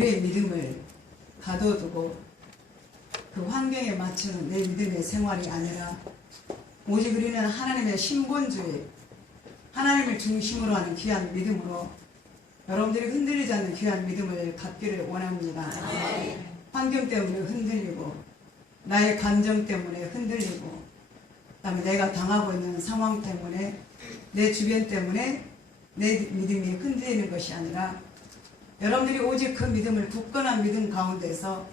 우리의 믿음을 가둬두고 그 환경에 맞추는 내 믿음의 생활이 아니라 오직 우리는 하나님의 신본주의, 하나님을 중심으로 하는 귀한 믿음으로 여러분들이 흔들리지 않는 귀한 믿음을 갖기를 원합니다. 환경 때문에 흔들리고 나의 감정 때문에 흔들리고 그다음에 내가 당하고 있는 상황 때문에 내 주변 때문에 내 믿음이 흔들리는 것이 아니라 여러분들이 오직 그 믿음을 굳건한 믿음 가운데서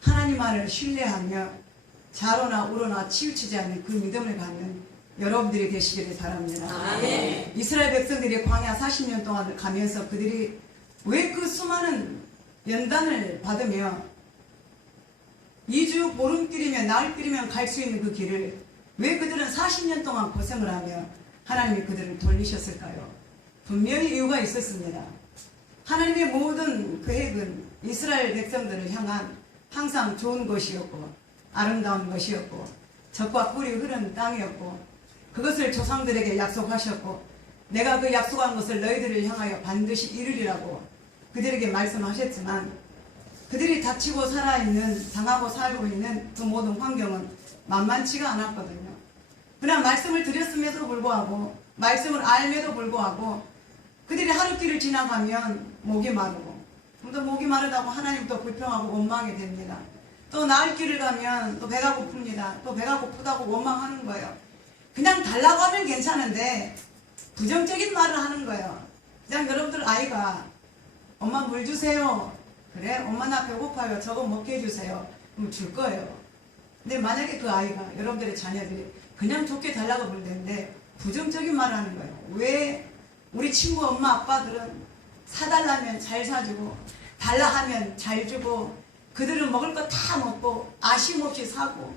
하나님만을 신뢰하며 좌로나 우로나 치우치지 않는 그 믿음을 갖는 여러분들이 되시기를 바랍니다. 아멘. 이스라엘 백성들이 광야 40년 동안 가면서 그들이 왜 그 수많은 연단을 받으며 2주 보름길이면 나흘길이면 갈 수 있는 그 길을 왜 그들은 40년 동안 고생을 하며 하나님이 그들을 돌리셨을까요? 분명히 이유가 있었습니다. 하나님의 모든 계획은 이스라엘 백성들을 향한 항상 좋은 것이었고 아름다운 것이었고 젖과 꿀이 흐르는 땅이었고 그것을 조상들에게 약속하셨고 내가 그 약속한 것을 너희들을 향하여 반드시 이루리라고 그들에게 말씀하셨지만 그들이 다치고 살아있는 당하고 살고 있는 그 모든 환경은 만만치가 않았거든요. 그러나 말씀을 드렸음에도 불구하고 말씀을 알매도 불구하고 그들이 하루길을 지나가면 목이 마르고 또 목이 마르다고 하나님 또 불평하고 원망하게 됩니다. 또 나을 길을 가면 또 배가 고픕니다. 또 배가 고프다고 원망하는 거예요. 그냥 달라고 하면 괜찮은데 부정적인 말을 하는 거예요. 그냥 여러분들 아이가 엄마 물 주세요. 그래? 엄마 나 배고파요. 저거 먹게 해주세요. 그럼 줄 거예요. 근데 만약에 그 아이가 여러분들의 자녀들이 그냥 좋게 달라고 부르는데 부정적인 말을 하는 거예요. 왜 우리 친구 엄마 아빠들은 사달라면 잘 사주고 달라 하면 잘 주고 그들은 먹을 거 다 먹고 아쉬움 없이 사고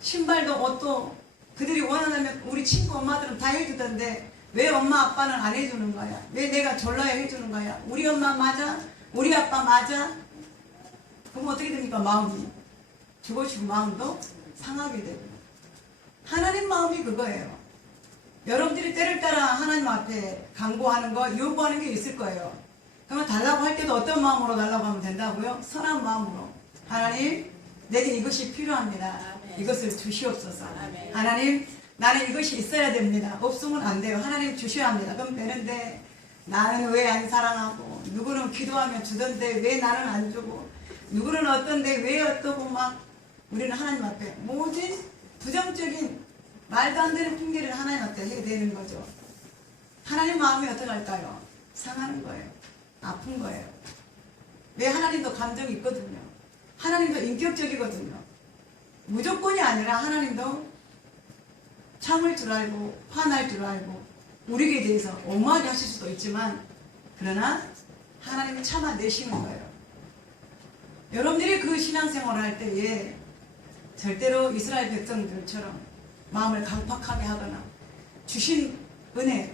신발도 옷도 그들이 원하면 우리 친구 엄마들은 다 해주던데 왜 엄마 아빠는 안 해주는 거야? 왜 내가 졸라야 해주는 거야? 우리 엄마 맞아? 우리 아빠 맞아? 그럼 어떻게 됩니까? 마음이 주고 싶은 마음도 상하게 되고 하나님 마음이 그거예요. 여러분들이 때를 따라 하나님 앞에 간구하는 거 요구하는 게 있을 거예요. 그러면 달라고 할 때도 어떤 마음으로 달라고 하면 된다고요? 선한 마음으로 하나님 내게 이것이 필요합니다. 아멘. 이것을 주시옵소서. 아멘. 하나님 나는 이것이 있어야 됩니다. 없으면 안 돼요. 하나님 주셔야 합니다. 그럼 되는데 나는 왜 안 사랑하고 누구는 기도하면 주던데 왜 나는 안 주고 누구는 어떤데 왜 어떠고 막 우리는 하나님 앞에 모든 부정적인 말도 안 되는 핑계를 하나님 앞에 해야 되는 거죠. 하나님 마음이 어떡할까요? 상하는 거예요. 아픈 거예요. 왜 하나님도 감정이 있거든요. 하나님도 인격적이거든요. 무조건이 아니라 하나님도 참을 줄 알고 화날 줄 알고 우리에 대해서 오만하게 하실 수도 있지만 그러나 하나님이 참아내시는 거예요. 여러분들이 그 신앙생활을 할 때에 절대로 이스라엘 백성들처럼 마음을 강팍하게 하거나 주신 은혜,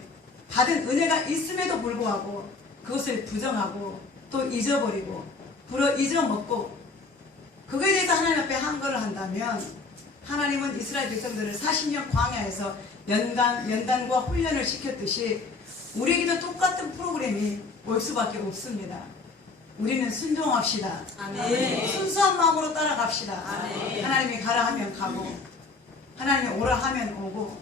받은 은혜가 있음에도 불구하고 그것을 부정하고 또 잊어버리고 불어 잊어먹고 그거에 대해서 하나님 앞에 항거를 한다면 하나님은 이스라엘 백성들을 40년 광야에서 연단과 훈련을 시켰듯이 우리에게도 똑같은 프로그램이 올 수밖에 없습니다. 우리는 순종합시다. 아멘. 순수한 마음으로 따라갑시다. 아멘. 하나님이 가라 하면 가고 하나님이 오라 하면 오고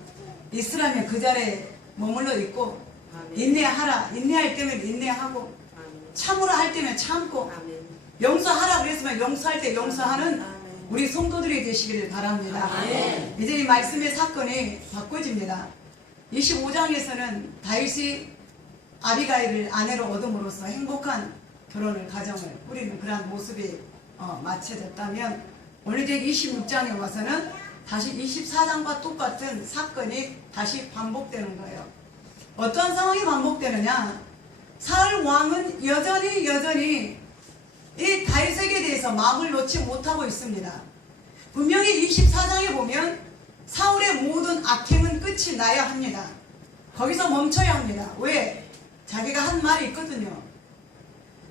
있으라면 그 자리에 머물러 있고 아멘. 인내하라. 인내할 때면 인내하고 아멘. 참으라 할 때면 참고 아멘. 용서하라 그랬으면 용서할 때 용서하는 아멘. 우리 성도들이 되시기를 바랍니다. 아멘. 이제 이 말씀의 사건이 바꿔집니다. 25장에서는 다윗이 아비가일을 아내로 얻음으로써 행복한 결혼을 가정을 꾸리는 그러한 모습이 마쳐졌다면 오늘 이제 26장에 와서는 다시 24장과 똑같은 사건이 다시 반복되는 거예요. 어떤 상황이 반복되느냐? 사울 왕은 여전히 이 다윗에게 대해서 마음을 놓지 못하고 있습니다. 분명히 24장에 보면 사울의 모든 악행은 끝이 나야 합니다. 거기서 멈춰야 합니다. 왜? 자기가 한 말이 있거든요.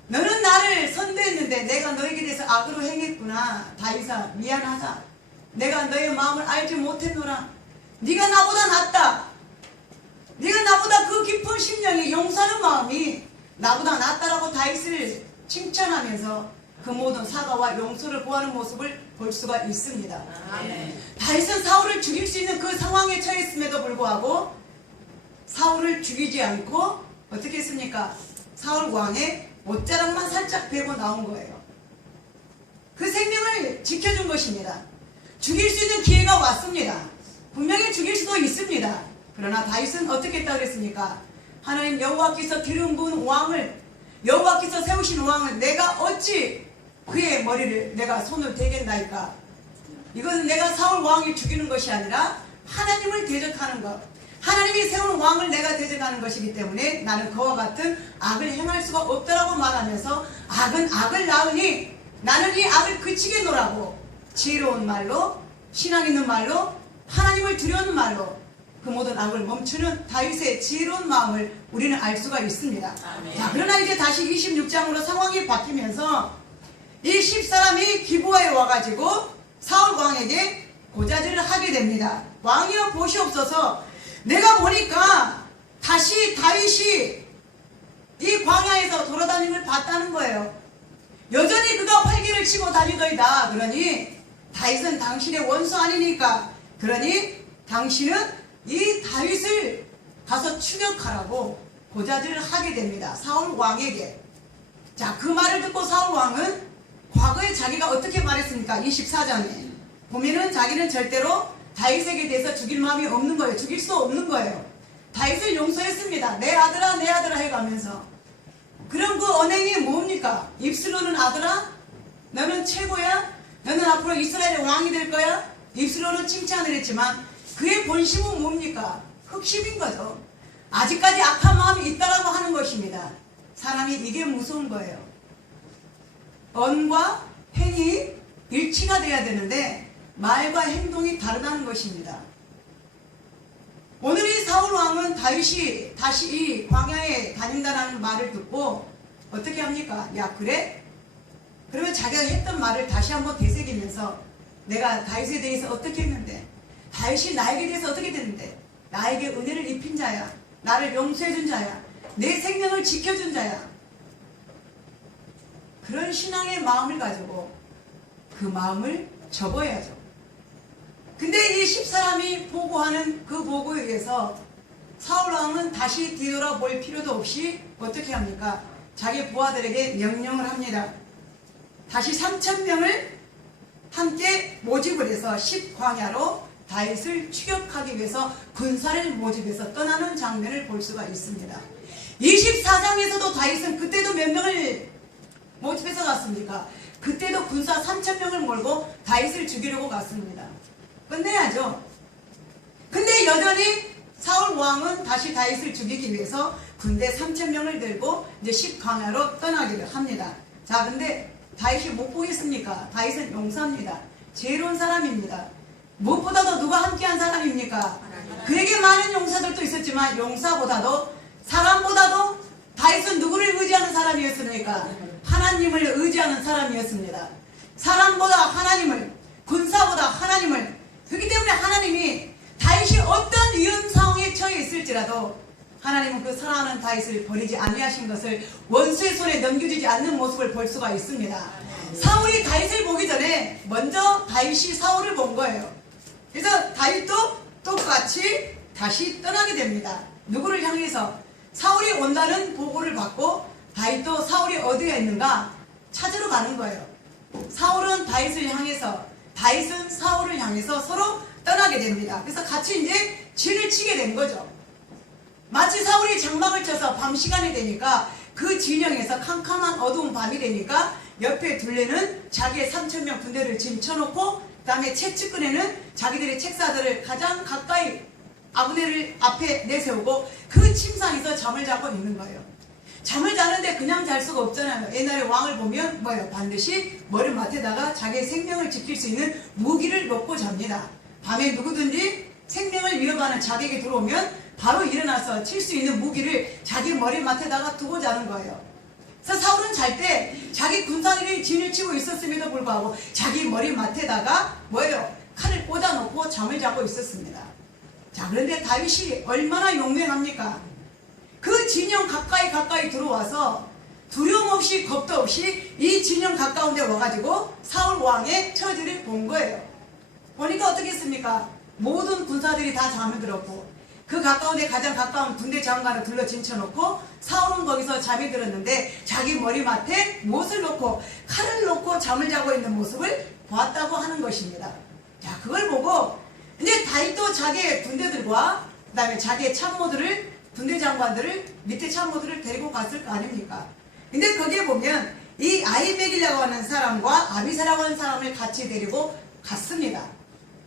너는 나를 선대했는데 내가 너에게 대해서 악으로 행했구나. 다윗아 미안하다. 내가 너의 마음을 알지 못했노라. 네가 나보다 낫다. 네가 나보다 그 깊은 심령이 용서하는 마음이 나보다 낫다라고 다윗을 칭찬하면서 그 모든 사과와 용서를 구하는 모습을 볼 수가 있습니다. 다윗은 사울을 죽일 수 있는 그 상황에 처했음에도 불구하고 사울을 죽이지 않고 어떻게 했습니까? 사울 왕의 옷자락만 살짝 베고 나온 거예요. 그 생명을 지켜준 것입니다. 죽일 수 있는 기회가 왔습니다. 분명히 죽일 수도 있습니다. 그러나 다윗은 어떻게 했다고 그랬습니까? 하나님 여호와께서 기름 부은 왕을, 여호와께서 세우신 왕을 내가 어찌 그의 머리를 내가 손을 대겠나이까? 이것은 내가 사울 왕이 죽이는 것이 아니라 하나님을 대적하는 것, 하나님이 세우는 왕을 내가 대적하는 것이기 때문에 나는 그와 같은 악을 행할 수가 없다라고 말하면서 악은 악을 낳으니 나는 이 악을 그치게 노라고 지혜로운 말로, 신앙 있는 말로, 하나님을 두려운 말로 그 모든 악을 멈추는 다윗의 지혜로운 마음을 우리는 알 수가 있습니다. 자, 그러나 이제 다시 26장으로 상황이 바뀌면서 이 10사람이 기브아에 와가지고 사울 왕에게 고자질을 하게 됩니다. 왕이여 보시옵소서, 내가 보니까 다시 다윗이 이 광야에서 돌아다니는 걸 봤다는 거예요. 여전히 그가 활개를 치고 다니더이다. 그러니 다윗은 당신의 원수 아니니까, 그러니 당신은 이 다윗을 가서 추격하라고 고자질을 하게 됩니다. 사울 왕에게. 자, 그 말을 듣고 사울 왕은 과거에 자기가 어떻게 말했습니까? 24장에 보면은 자기는 절대로 다윗에게 대해서 죽일 마음이 없는 거예요. 죽일 수 없는 거예요. 다윗을 용서했습니다. 내 아들아 내 아들아 해가면서. 그럼 그 언행이 뭡니까? 입술로는 아들아 너는 최고야? 너는 앞으로 이스라엘의 왕이 될 거야? 입술로는 칭찬을 했지만 그의 본심은 뭡니까? 흑심인 거죠. 아직까지 악한 마음이 있다라고 하는 것입니다. 사람이 이게 무서운 거예요. 언과 행이 일치가 돼야 되는데 말과 행동이 다르다는 것입니다. 오늘 이 사울 왕은 다윗이 다시 이 광야에 다닌다는 말을 듣고 어떻게 합니까? 야, 그래? 그러면 자기가 했던 말을 다시 한번 되새기면서 내가 다윗에 대해서 어떻게 했는데, 다윗이 나에게 대해서 어떻게 됐는데, 나에게 은혜를 입힌 자야, 나를 용서해준 자야, 내 생명을 지켜준 자야, 그런 신앙의 마음을 가지고 그 마음을 접어야죠. 근데 이 10사람이 보고하는 그 보고에 의해서 사울왕은 다시 뒤돌아볼 필요도 없이 어떻게 합니까? 자기 부하들에게 명령을 합니다. 다시 3,000명을 함께 모집을 해서 10광야로 다윗을 추격하기 위해서 군사를 모집해서 떠나는 장면을 볼 수가 있습니다. 24장에서도 다윗은 그때도 몇 명을 모집해서 갔습니까? 그때도 군사 3,000명을 몰고 다윗을 죽이려고 갔습니다. 끝내야죠. 근데 여전히 사울 왕은 다시 다윗을 죽이기 위해서 군대 3,000명을 들고 이제 10광야로 떠나기를 합니다. 자, 근데 다윗이 못 보겠습니까? 다윗은 용사입니다. 지혜로운 사람입니다. 무엇보다도 누가 함께한 사람입니까? 그에게 많은 용사들도 있었지만 용사보다도, 사람보다도 다윗은 누구를 의지하는 사람이었습니까? 하나님을 의지하는 사람이었습니다. 사람보다 하나님을, 군사보다 하나님을. 그렇기 때문에 하나님이 다윗이 어떤 위험 상황에 처해 있을지라도 하나님은 그 사랑하는 다윗을 버리지 아니하신 것을 원수의 손에 넘겨주지 않는 모습을 볼 수가 있습니다. 사울이 다윗을 보기 전에 먼저 다윗이 사울을 본 거예요. 그래서 다윗도 똑같이 다시 떠나게 됩니다. 누구를 향해서? 사울이 온다는 보고를 받고 다윗도 사울이 어디에 있는가 찾으러 가는 거예요. 사울은 다윗을 향해서, 다윗은 사울을 향해서 서로 떠나게 됩니다. 그래서 같이 이제 진을 치게 된 거죠. 마치 사울이 장막을 쳐서 밤 시간이 되니까 그 진영에서 캄캄한 어두운 밤이 되니까 옆에 둘레는 자기의 3,000명 군대를 짐 쳐놓고 그 다음에 채측근에는 자기들의 책사들을 가장 가까이 아브넬을 앞에 내세우고 그 침상에서 잠을 자고 있는 거예요. 잠을 자는데 그냥 잘 수가 없잖아요. 옛날에 왕을 보면 뭐예요? 반드시 머리맡에다가 자기의 생명을 지킬 수 있는 무기를 놓고 잡니다. 밤에 누구든지 생명을 위협하는 자객이 들어오면 바로 일어나서 칠 수 있는 무기를 자기 머리맡에다가 두고 자는 거예요. 그래서 사울은 잘 때 자기 군사들이 진을 치고 있었음에도 불구하고 자기 머리맡에다가 뭐예요? 칼을 꽂아놓고 잠을 자고 있었습니다. 자, 그런데 다윗이 얼마나 용맹합니까? 그 진영 가까이 들어와서 두려움 없이 겁도 없이 이 진영 가까운 데 와가지고 사울 왕의 처지를 본 거예요. 보니까 어떻겠습니까? 모든 군사들이 다 잠을 들었고 그 가까운 데 가장 가까운 군대 장관을 둘러 진쳐놓고 사울은 거기서 잠이 들었는데 자기 머리맡에 못을 놓고 칼을 놓고 잠을 자고 있는 모습을 보았다고 하는 것입니다. 자, 그걸 보고 이제 다윗도 자기의 군대들과 그 다음에 자기의 참모들을 군대 장관들을 밑에 참모들을 데리고 갔을 거 아닙니까? 근데 거기에 보면 이 아히메길이라고 하는 사람과 아비새라고 하는 사람을 같이 데리고 갔습니다.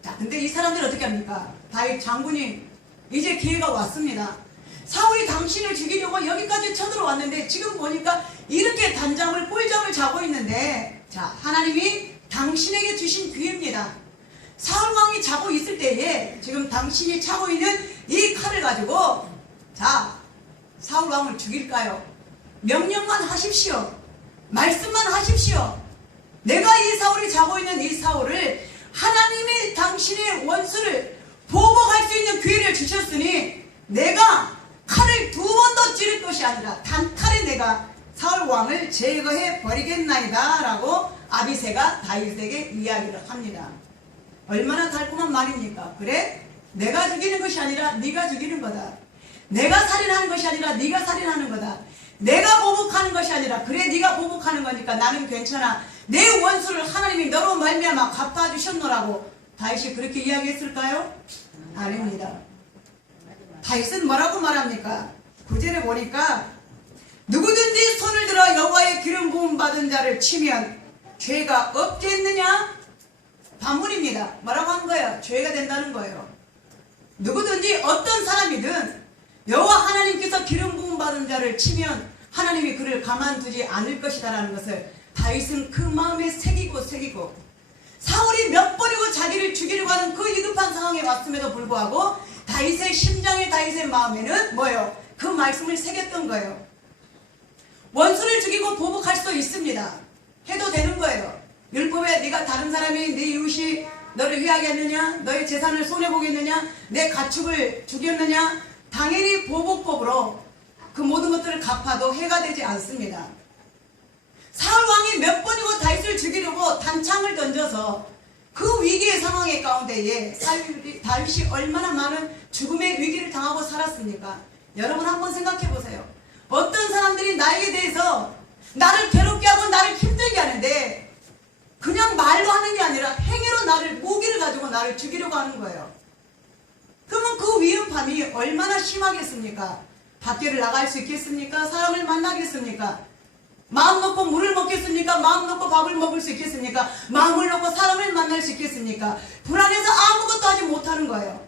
자, 근데 이 사람들 어떻게 합니까? 다윗 장군이 이제 기회가 왔습니다. 사울이 당신을 죽이려고 여기까지 쳐들어왔는데 지금 보니까 이렇게 단잠을 꿀잠을 자고 있는데, 자, 하나님이 당신에게 주신 기회입니다. 사울 왕이 자고 있을 때에 지금 당신이 차고 있는 이 칼을 가지고, 자, 사울 왕을 죽일까요? 명령만 하십시오. 말씀만 하십시오. 내가 이 사울이 자고 있는 이 사울을 하나님이 당신의 원수를 보복할 수 있는 기회를 주셨으니 내가 칼을 2번 더 찌를 것이 아니라 단칼에 내가 사울 왕을 제거해 버리겠나이다 라고 아비새가 다윗에게 이야기를 합니다. 얼마나 달콤한 말입니까? 그래? 내가 죽이는 것이 아니라 네가 죽이는 거다. 내가 살인하는 것이 아니라 네가 살인하는 거다. 내가 보복하는 것이 아니라 그래 네가 보복하는 거니까 나는 괜찮아. 내 원수를 하나님이 너로 말미암아 갚아주셨노라고 다윗이 그렇게 이야기했을까요? 아닙니다. 다윗은 뭐라고 말합니까? 9절에 보니까 누구든지 손을 들어 여호와의 기름 부음 받은 자를 치면 죄가 없겠느냐? 반문입니다. 뭐라고 하는 거예요? 죄가 된다는 거예요. 누구든지 어떤 사람이든 여호와 하나님께서 기름 부음 받은 자를 치면 하나님이 그를 가만두지 않을 것이다 라는 것을 다윗은 그 마음에 새기고 사울이 몇 번이고 자기를 죽이려고 하는 그 위급한 상황에 왔음에도 불구하고 다윗의 심장에 다윗의 마음에는 뭐예요? 그 말씀을 새겼던 거예요. 원수를 죽이고 보복할 수도 있습니다. 해도 되는 거예요. 율법에 네가 다른 사람이 네 이웃이 너를 해하게 했느냐? 너의 재산을 손해보겠느냐? 내 가축을 죽였느냐? 당연히 보복법으로 그 모든 것들을 갚아도 해가 되지 않습니다. 사울 왕이 몇 번이고 다윗을 죽이려고 단창을 던져서 그 위기의 상황의 가운데에 다윗이 얼마나 많은 죽음의 위기를 당하고 살았습니까? 여러분 한번 생각해 보세요. 어떤 사람들이 나에게 대해서 나를 괴롭게 하고 나를 힘들게 하는데 그냥 말로 하는 게 아니라 행위로 나를 무기를 가지고 나를 죽이려고 하는 거예요. 그러면 그 위협함이 얼마나 심하겠습니까? 밖에를 나갈 수 있겠습니까? 사람을 만나겠습니까? 마음 놓고 물을 먹겠습니까? 마음 놓고 밥을 먹을 수 있겠습니까? 마음을 놓고 사람을 만날 수 있겠습니까? 불안해서 아무것도 하지 못하는 거예요.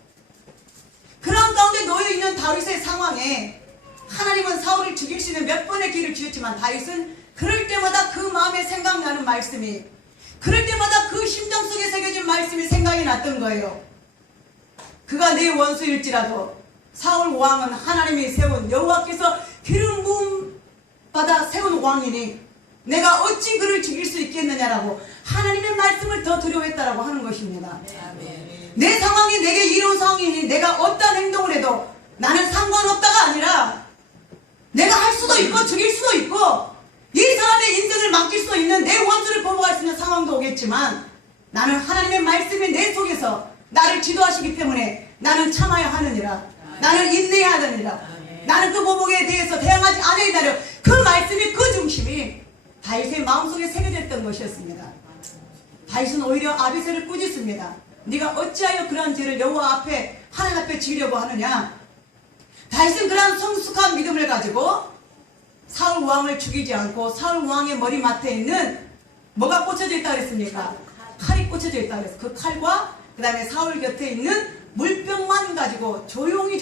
그런 가운데 놓여있는 다윗의 상황에 하나님은 사울을 죽일 수 있는 몇 번의 기회를 주셨지만 다윗은 그럴 때마다 그 마음에 생각나는 말씀이, 그럴 때마다 그 심장 속에 새겨진 말씀이 생각이 났던 거예요. 그가 내 원수일지라도 사울 왕은 하나님이 세운 여호와께서 기름 부음 받아 세운 왕이니 내가 어찌 그를 죽일 수 있겠느냐라고 하나님의 말씀을 더 두려워했다라고 하는 것입니다. 내 상황이 내게 이런 상황이니 내가 어떤 행동을 해도 나는 상관없다가 아니라 내가 할 수도 있고 죽일 수도 있고 이 사람의 인생을 맡길 수도 있는 내 원수를 보복할 수 있는 상황도 오겠지만 나는 하나님의 말씀이 내 속에서 나를 지도하시기 때문에 나는 참아야 하느니라. 나는 인내해야 하느니라. 나는 그 보복에 대해서 대항하지 않으리라. 그 말씀이 그 중심이 다윗의 마음속에 새겨졌던 것이었습니다. 다윗은 오히려 아비새를 꾸짖습니다. 네가 어찌하여 그러한 죄를 여호와 앞에 하나님 앞에 지으려고 하느냐. 다윗은 그러한 성숙한 믿음을 가지고 사울 왕을 죽이지 않고 사울 왕의 머리맡에 있는 뭐가 꽂혀져 있다고 그랬습니까? 칼이 꽂혀져 있다고 그랬어요. 그 칼과 그 다음에 사울 곁에 있는 물병만 가지고 조용히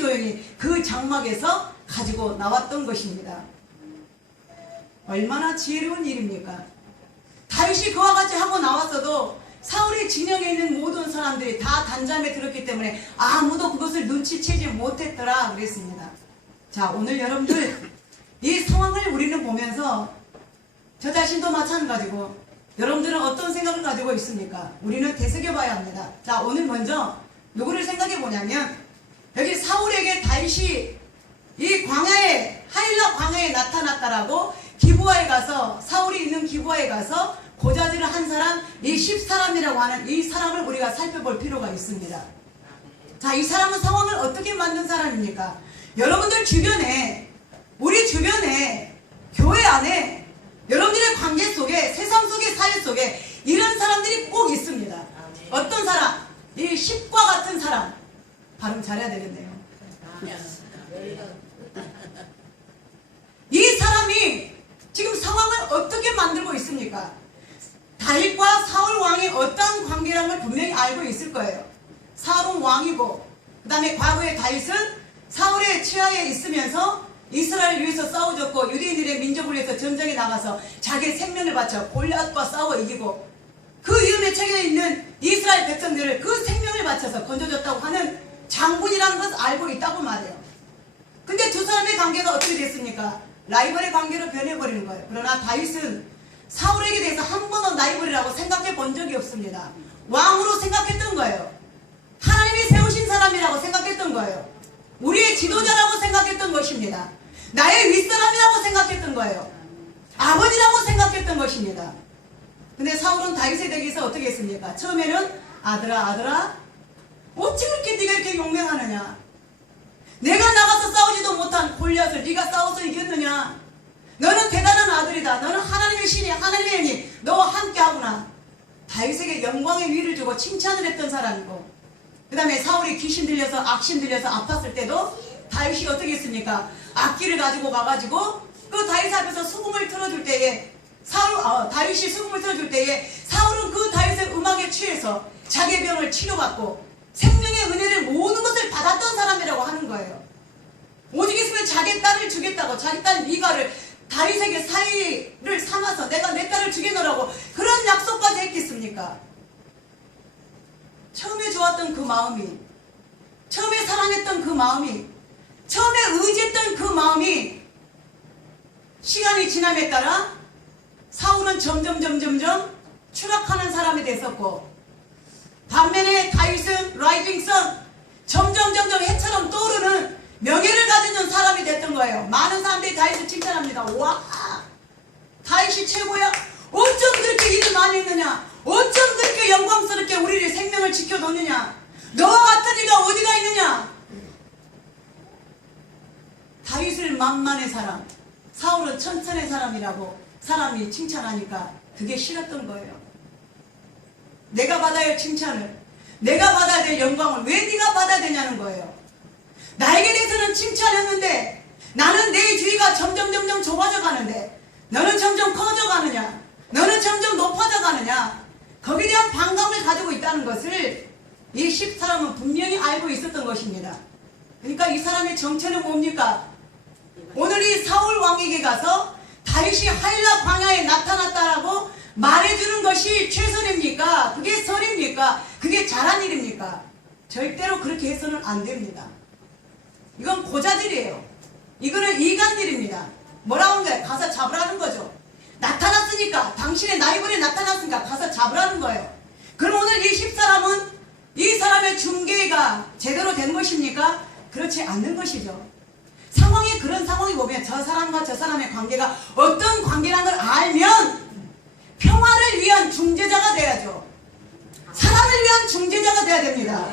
그 장막에서 가지고 나왔던 것입니다. 얼마나 지혜로운 일입니까? 다윗이 그와 같이 하고 나왔어도 사울의 진영에 있는 모든 사람들이 다 단잠에 들었기 때문에 아무도 그것을 눈치채지 못했더라 그랬습니다. 자, 오늘 여러분들 이 상황을 우리는 보면서 저 자신도 마찬가지고 여러분들은 어떤 생각을 가지고 있습니까? 우리는 되새겨봐야 합니다. 자, 오늘 먼저 누구를 생각해 보냐면 여기 사울에게 다윗이 이 광야에 하일라 광야에 나타났다라고 기브아에 가서, 사울이 있는 기브아에 가서 고자질을 한 사람, 이 10사람이라고 하는 이 사람을 우리가 살펴볼 필요가 있습니다. 자, 이 사람은 상황을 어떻게 만든 사람입니까? 여러분들 주변에, 우리 주변에, 교회 안에, 여러분들의 관계 속에, 세상 속에, 사회 속에 이런 사람들이 꼭 있습니다. 어떤 사람? 이 10과 같은 사람. 발음 잘해야 되겠네요. 이 사람이 지금 상황을 어떻게 만들고 있습니까? 다윗과 사울 왕이 어떤 관계라는 걸 분명히 알고 있을 거예요. 사울은 왕이고, 그 다음에 과거에 다윗은 사울의 치하에 있으면서 이스라엘을 위해서 싸워줬고, 유대인들의 민족을 위해서 전쟁에 나가서 자기의 생명을 바쳐 골리앗과 싸워 이기고, 그 위험에 처해 있는 이스라엘 백성들을 그 생명을 바쳐서 건져줬다고 하는 장군이라는 것을 알고 있다고 말해요. 근데 두 사람의 관계가 어떻게 됐습니까? 라이벌의 관계로 변해버리는 거예요. 그러나 다윗은 사울에게 대해서 한 번도 라이벌이라고 생각해 본 적이 없습니다. 왕으로 생각했던 거예요. 하나님이 세우신 사람이라고 생각했던 거예요. 우리의 지도자라고 생각했던 것입니다. 나의 윗사람이라고 생각했던 거예요. 아버지라고 생각했던 것입니다. 근데 사울은 다윗에 대해서 어떻게 했습니까? 처음에는 아들아 어찌 그렇게 네가 이렇게 용맹하느냐? 내가 나가서 싸우지도 못한 골리앗을 네가 싸워서 이겼느냐? 너는 대단한 아들이다. 너는 하나님의 신이, 하나님의 영이 너와 함께하구나. 다윗에게 영광의 위를 주고 칭찬을 했던 사람이고, 그 다음에 사울이 귀신 들려서 악신 들려서 아팠을 때도 다윗이 어떻게 했습니까? 악기를 가지고 가가지고 그 다윗 앞에서 수금을 틀어줄 때에 다윗이 수금을 틀어줄 때에 사울은 그 다윗의 음악에 취해서 자기의 병을 치료받고 생명의 은혜를 모든 것을 받았던 사람이라고 하는 거예요. 오직 있으면 자기 딸을 주겠다고, 자기 딸 미가를 다윗에게 사위를 삼아서 내가 내 딸을 주겠노라고 그런 약속까지 했겠습니까? 처음에 좋았던 그 마음이, 처음에 사랑했던 그 마음이, 처음에 의지했던 그 마음이 시간이 지남에 따라 사울은 점점 추락하는 사람이 됐었고, 반면에 다윗은 라이징 선, 점점 해처럼 떠오르는 명예를 가지는 사람이 됐던 거예요. 많은 사람들이 다윗을 칭찬합니다. 와, 다윗이 최고야. 어쩜 그렇게 일을 많이 했느냐? 어쩜 그렇게 영광스럽게 우리의 생명을 지켜놓느냐? 너와 같은 이가 어디가 있느냐? 다윗을 만만의 사람, 사울은 천천의 사람이라고 사람이 칭찬하니까 그게 싫었던 거예요. 내가 받아야 할 칭찬을, 내가 받아야 될 영광을 왜 네가 받아야 되냐는 거예요. 나에게 대해서는 칭찬했는데 나는 내 주위가 점점 좁아져 가는데 너는 점점 커져 가느냐? 너는 점점 높아져 가느냐? 거기에 대한 반감을 가지고 있다는 것을 이 10사람은 분명히 알고 있었던 것입니다. 그러니까 이 사람의 정체는 뭡니까? 오늘 이 사울 왕에게 가서 다윗이 하일라 광야에 나타났다라고 말해주는 것이 최선입니까? 그게 설입니까? 그게 잘한 일입니까? 절대로 그렇게 해서는 안 됩니다. 이건 고자질이에요. 이거는 이간질입니다. 뭐라고 하는 거예요? 가서 잡으라는 거죠. 나타났으니까, 당신의 라이벌이 나타났으니까 가서 잡으라는 거예요. 그럼 오늘 이 10사람은 이 사람의 중개가 제대로 된 것입니까? 그렇지 않는 것이죠. 상황이 그런 상황이 보면 저 사람과 저 사람의 관계가 어떤 관계라는 걸 알면 평화를 위한 중재자가 돼야죠. 사람을 위한 중재자가 돼야 됩니다.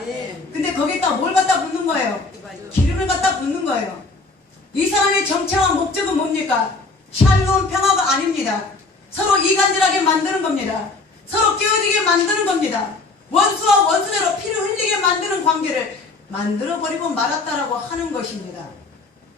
근데 거기다 뭘 갖다 붓는 거예요? 기름을 갖다 붓는 거예요. 이 사람의 정체와 목적은 뭡니까? 샬롬 평화가 아닙니다. 서로 이간질하게 만드는 겁니다. 서로 깨어지게 만드는 겁니다. 원수와 원수대로 피를 흘리게 만드는 관계를 만들어버리고 말았다라고 하는 것입니다.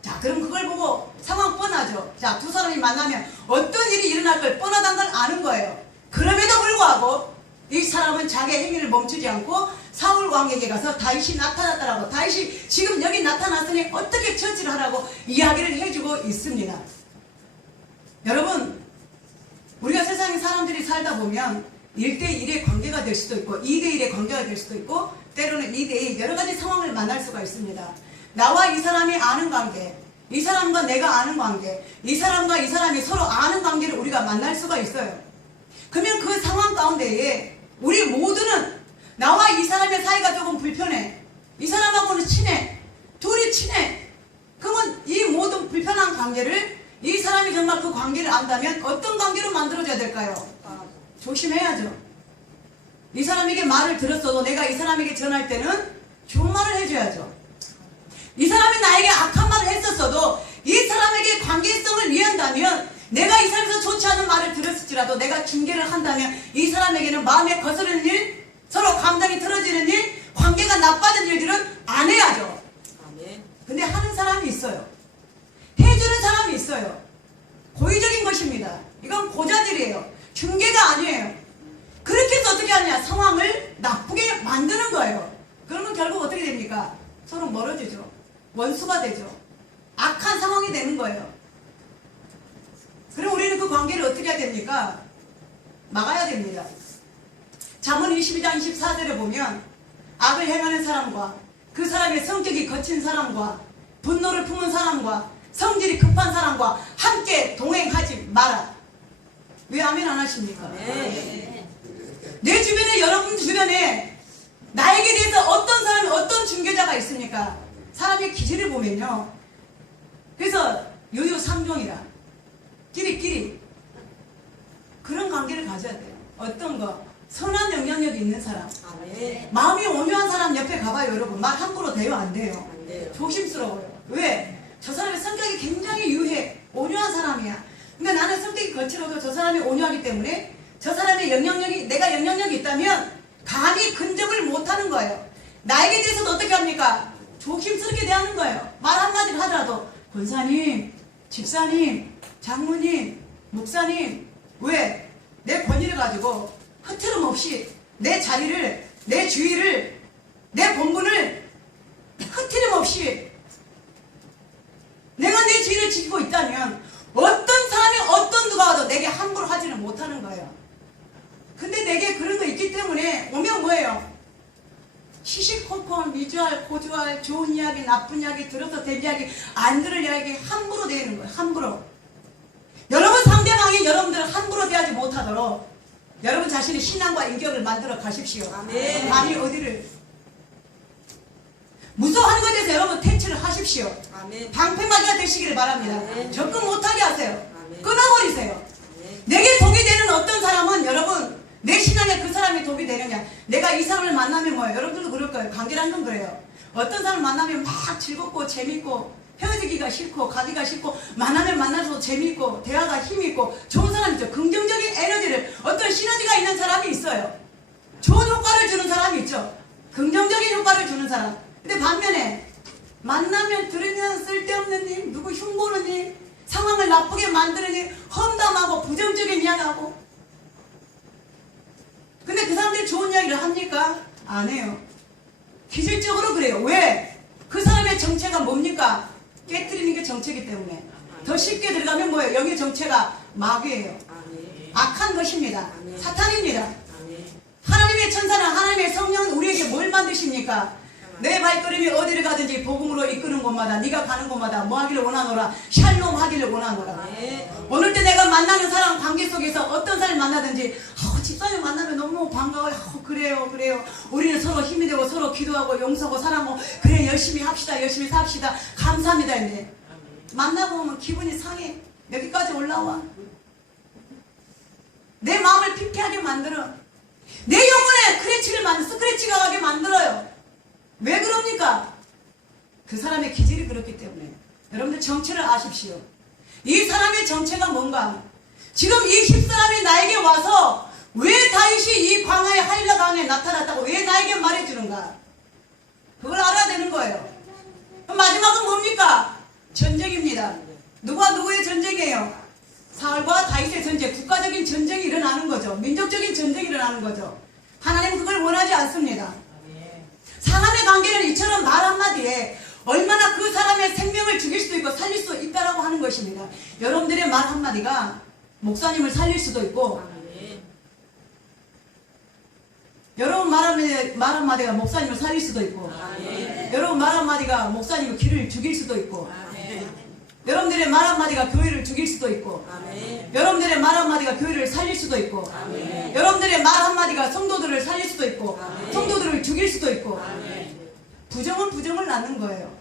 자, 그럼 그걸 보고 상황 뻔하죠. 자, 두 사람이 만나면 어떤 일이 일어날 걸 뻔하다는 걸 아는 거예요. 그럼에도 불구하고 이 사람은 자기의 행위를 멈추지 않고 사울 왕에게 가서 다윗이 나타났다라고, 다윗이 지금 여기 나타났으니 어떻게 처치를 하라고 이야기를 해주고 있습니다. 여러분, 우리가 세상에 사람들이 살다 보면 1대1의 관계가 될 수도 있고 2대1의 관계가 될 수도 있고 때로는 2대2 여러 가지 상황을 만날 수가 있습니다. 나와 이 사람이 아는 관계, 이 사람과 내가 아는 관계, 이 사람과 이 사람이 서로 아는 관계를 우리가 만날 수가 있어요. 그러면 그 상황 가운데에 우리 모두는 나와 이 사람의 사이가 조금 불편해, 이 사람하고는 친해, 둘이 친해. 그러면 이 모든 불편한 관계를 이 사람이 정말 그 관계 관계를 안다면 어떤 관계로 만들어져야 될까요? 조심해야죠. 이 사람에게 말을 들었어도 내가 이 사람에게 전할 때는 좋은 말을 해줘야죠. 이 사람이 나에게 악한 말을 했었어도 이 사람에게 관계성을 위한다면 내가 이 사람에서 좋지 않은 말을 들었을지라도 내가 중개를 한다면 이 사람에게는 마음에 거스르는 일, 서로 감정이 틀어지는 일, 관계가 나빠진 일들은 안 해야죠. 근데 하는 사람이 있어요. 해주는 사람이 있어요. 고의적인 것입니다. 이건 고자질이에요. 중개가 아니에요. 그렇게 해서 어떻게 하냐? 상황을 나쁘게 만드는 거예요. 그러면 결국 어떻게 됩니까? 서로 멀어지죠. 원수가 되죠. 악한 상황이 되는 거예요. 그럼 우리는 그 관계를 어떻게 해야 됩니까? 막아야 됩니다. 잠언 22장 24절에 보면 악을 행하는 사람과 그 사람의 성격이 거친 사람과 분노를 품은 사람과 성질이 급한 사람과 함께 동행하지 마라. 왜 아멘 안 하십니까? 내 주변에, 여러분 주변에 나에게 대해서 어떤 사람이, 어떤 중개자가 있습니까? 사람의 기질을 보면요. 그래서 유유상종이라 끼리끼리 그런 관계를 가져야 돼요. 어떤 거? 선한 영향력이 있는 사람. 마음이 온유한 사람 옆에 가봐요. 여러분 말 함부로 돼요? 안 돼요? 안 돼요. 조심스러워요. 왜? 저 사람의 성격이 굉장히 유해, 온유한 사람이야. 근데 나는 성격이 거칠어도 저 사람이 온유하기 때문에 저 사람의 영향력이, 내가 영향력이 있다면 감히 근접을 못하는 거예요. 나에게 대해서도 어떻게 합니까? 조심스럽게 대하는 거예요. 말 한마디를 하더라도 권사님, 집사님, 장모님, 목사님. 왜? 내 권위를 가지고 흐트름 없이 내 자리를, 내 주의를, 내 본분을 흐트름 없이 내가 내 주의를 지키고 있다면 어떤 사람이 어떤 누가 와도 내게 함부로 하지는 못하는 거예요. 근데 내게 그런 거 있기 때문에 오면 뭐예요? 시시콜콜, 미주알, 고주알, 좋은 이야기, 나쁜 이야기, 들어서 된 이야기, 안 들을 이야기 함부로 대는 거예요. 함부로. 여러분 상대방이 여러분들을 함부로 대하지 못하도록 여러분 자신의 신앙과 인격을 만들어 가십시오. 아멘. 감히 어디를 무서워하는 것에 대해서 여러분 퇴치를 하십시오. 아멘. 방패막이가 되시기를 바랍니다. 아멘. 접근 못하게 하세요. 아멘. 끊어버리세요. 아멘. 내게 독이 되는 어떤 사람은 여러분 내 신앙에 그 사람이 독이 되느냐. 내가 이 사람을 만나면 뭐예요? 여러분들도 그럴 거예요. 관계라는 건 그래요. 어떤 사람을 만나면 막 즐겁고 재밌고 헤어지기가 싫고 가기가 싫고 만나면 만나서 재밌고 대화가 힘있고 좋은 사람이죠. 긍정적인 에너지를, 어떤 시너지가 있는 사람이 있어요. 좋은 효과를 주는 사람이 있죠. 긍정적인 효과를 주는 사람. 근데 반면에 만나면 들으면 쓸데없는 일, 누구 흉보는 일, 상황을 나쁘게 만드는 일, 험담하고 부정적인 이야기하고. 근데 그 사람들이 좋은 이야기를 합니까? 안 해요. 기질적으로 그래요. 왜? 그 사람의 정체가 뭡니까? 깨뜨리는 게 정체이기 때문에. 더 쉽게 들어가면 뭐예요? 여기의 정체가 마귀예요. 악한 것입니다. 사탄입니다. 하나님의 천사는, 하나님의 성령은 우리에게 뭘 만드십니까? 내 발걸음이 어디를 가든지 복음으로 이끄는 곳마다, 네가 가는 곳마다 뭐 하기를 원하노라? 샬롬 하기를 원하노라. 오늘 때 내가 만나는 사람 관계 속에서 어떤 사람을 만나든지 집사님 만나면 너무 반가워요. 그래요. 우리는 서로 힘이 되고 서로 기도하고 용서하고 사랑하고 그래 열심히 합시다. 열심히 삽시다. 감사합니다. 근데 만나고 오면 기분이 상해. 여기까지 올라와. 내 마음을 피폐하게 만들어. 내 영혼에 스크래치가 가게 만들어요. 왜 그럽니까? 그 사람의 기질이 그렇기 때문에. 여러분들 정체를 아십시오. 이 사람의 정체가 뭔가. 지금 이 10사람이 나에게 와서 왜 다윗이 이 광야의 하일라 강에 나타났다고 왜 나에게 말해주는가? 그걸 알아야 되는 거예요. 그럼 마지막은 뭡니까? 전쟁입니다. 누가 누구의 전쟁이에요? 사울과 다윗의 전쟁, 국가적인 전쟁이 일어나는 거죠. 민족적인 전쟁이 일어나는 거죠. 하나님은 그걸 원하지 않습니다. 사람의 관계는 이처럼 말 한마디에 얼마나 그 사람의 생명을 죽일 수도 있고 살릴 수 있다라고 하는 것입니다. 여러분들의 말 한마디가 목사님을 살릴 수도 있고, 여러분 말 한마디가 목사님을 살릴 수도 있고, 여러분 말 한마디가 목사님의 길을 죽일 수도 있고, 여러분들의 말 한마디가 교회를 죽일 수도 있고, 여러분들의 말 한마디가 교회를 살릴 수도 있고, 여러분들의 말 한마디가 성도들을 살릴 수도 있고, 성도들을 죽일 수도 있고. 부정은 부정을 낳는 거예요.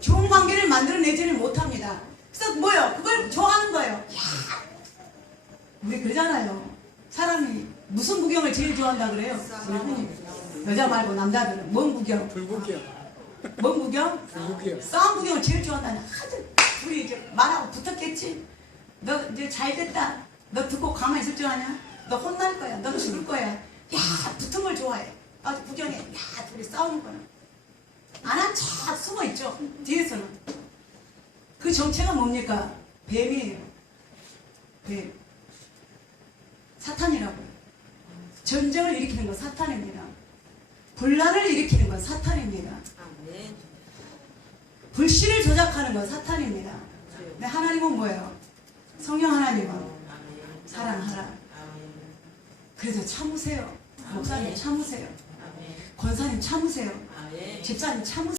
좋은 관계를 만들어내지는 못합니다. 그래서 뭐요? 그걸 좋아하는 거예요. 야, 우리 그러잖아요. 사람이 무슨 구경을 제일 좋아한다 그래요? 우리 흔히. 여자 말고 남자들은 뭔 구경? 불국이요. 뭔 구경? 불국이요. 싸움 구경을 제일 좋아한다니. 하여튼 둘이 이제 말하고 붙었겠지. 너 이제 잘 됐다. 너 듣고 가만히 있을 줄 아냐? 너 혼날 거야. 너 죽을 거야. 야, 붙은 걸 좋아해. 아주 구경해. 야, 둘이 싸우는 거는. 안 한 척 숨어 있죠. 뒤에서는. 그 정체가 뭡니까? 뱀이에요. 뱀. 사탄이라고요. 전쟁을 일으키는 건 사탄입니다. 분란을 일으키는 건 사탄입니다. 불씨를 조작하는 건 사탄입니다. 근데 하나님은 뭐예요? 성령 하나님은 사랑하라. 그래서 참으세요. 목사님 참으세요. 권사님 참으세요. 집사님 참으세요.